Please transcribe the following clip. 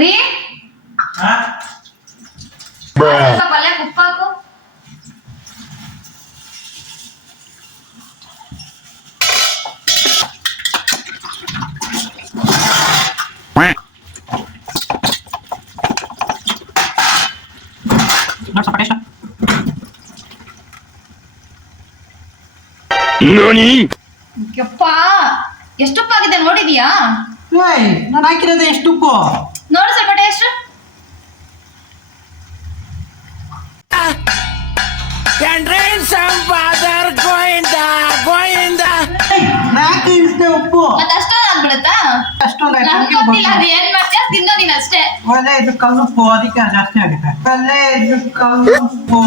ರೀ ಹಾ ಪಲ್ಯ ಉಪ್ಪಾಕು. ಯಪ್ಪ ಎಷ್ಟು ಉಪ್ಪಾಗಿದೆ ನೋಡಿದ್ಯಾ? ನಾನು ಹಾಕಿರೋದು ಎಷ್ಟು ಉಪ್ಪು? ನೋಡು ಸ್ವಲ್ಪ ಟೇಸ್ಟ್. ಯಾಕೆ ಇಷ್ಟೇ ಉಪ್ಪು? ಮತ್ತೆ ಅಷ್ಟೊಂದು ಆಗ್ಬಿಡುತ್ತಾ? ಅಷ್ಟೊಂದು ನಂಗೆ ಗೊತ್ತಿಲ್ಲ ಅದು ಏನ್ ಮಾಡ್ತೀಯ ತಿನ್ನೋ ನೀನ್ ಅಷ್ಟೇ. ಒಳ್ಳೆ ಇದು ಕಲ್ಲುಪ್ಪು, ಅದಕ್ಕೆ ಜಾಸ್ತಿ ಆಗುತ್ತೆ. ಒಳ್ಳೆ ಇದು ಕಲ್ಲುಪ್ಪು.